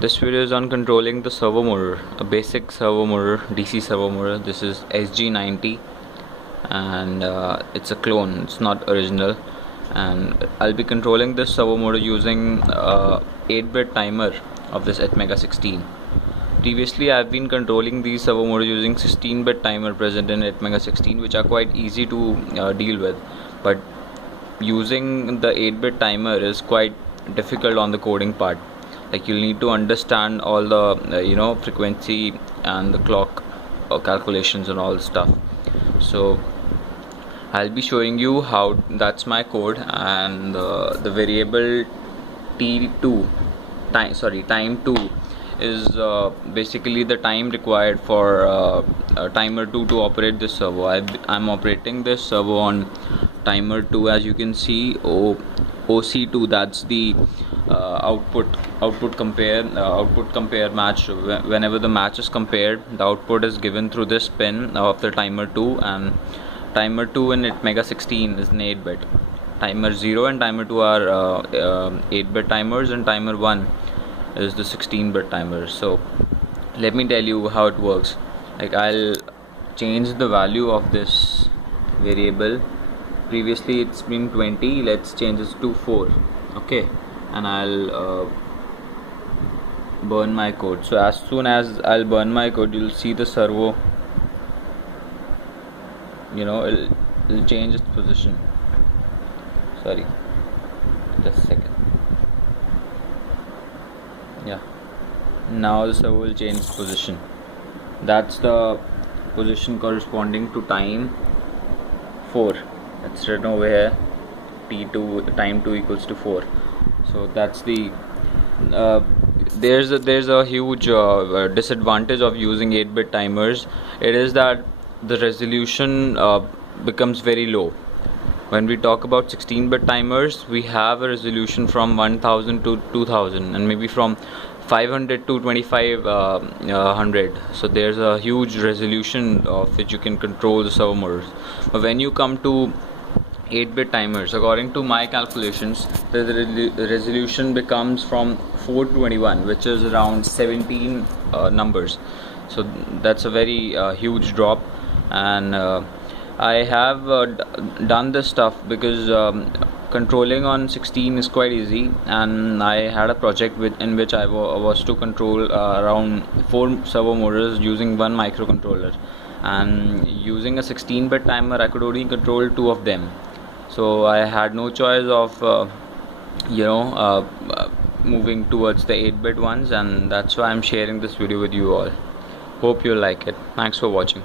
This video is on controlling the servo motor, a basic servo motor, DC servo motor. This is SG90 and it's a clone, it's not original. And I'll be controlling this servo motor using 8-bit timer of this Atmega 16. Previously I've been controlling these servo motors using 16-bit timer present in Atmega 16, which are quite easy to deal with, but using the 8-bit timer is quite difficult on the coding part. Like, you'll need to understand all the frequency and the clock calculations and all the stuff. So I'll be showing you how. That's my code, and the variable t2 time 2 is basically the time required for timer 2 to operate this servo. I'm operating this servo on timer 2. As you can see, OC2, that's the output compare match. Whenever the match is compared, the output is given through this pin of the timer 2, and timer 2 in Atmega 16 is an 8-bit. Timer 0 and timer 2 are 8-bit timers, and timer 1 is the 16-bit timer. So let me tell you how it works. Like, I'll change the value of this variable. Previously it's been 20, let's change this to 4. Okay, and I'll burn my code. So as soon as I'll burn my code, you'll see the servo, it'll change its position. Sorry, just a second. Yeah, now the servo will change its position. That's the position corresponding to time 4. It's written over here, t2, time 2 equals to 4. So that's the there's a huge disadvantage of using 8-bit timers. It is that the resolution becomes very low. When we talk about 16-bit timers, we have a resolution from 1000 to 2000, and maybe from 500 to 2500. So there's a huge resolution of which you can control the servo motors. But when you come to 8-bit timers, according to my calculations, the resolution becomes from 421, which is around 17 numbers. So that's a very huge drop. And I have done this stuff because controlling on 16 is quite easy, and I had a project in which I was to control around 4 servo motors using one microcontroller, and using a 16-bit timer I could only control 2 of them. So I had no choice of moving towards the 8-bit ones, and that's why I'm sharing this video with you all. Hope you like it. Thanks for watching.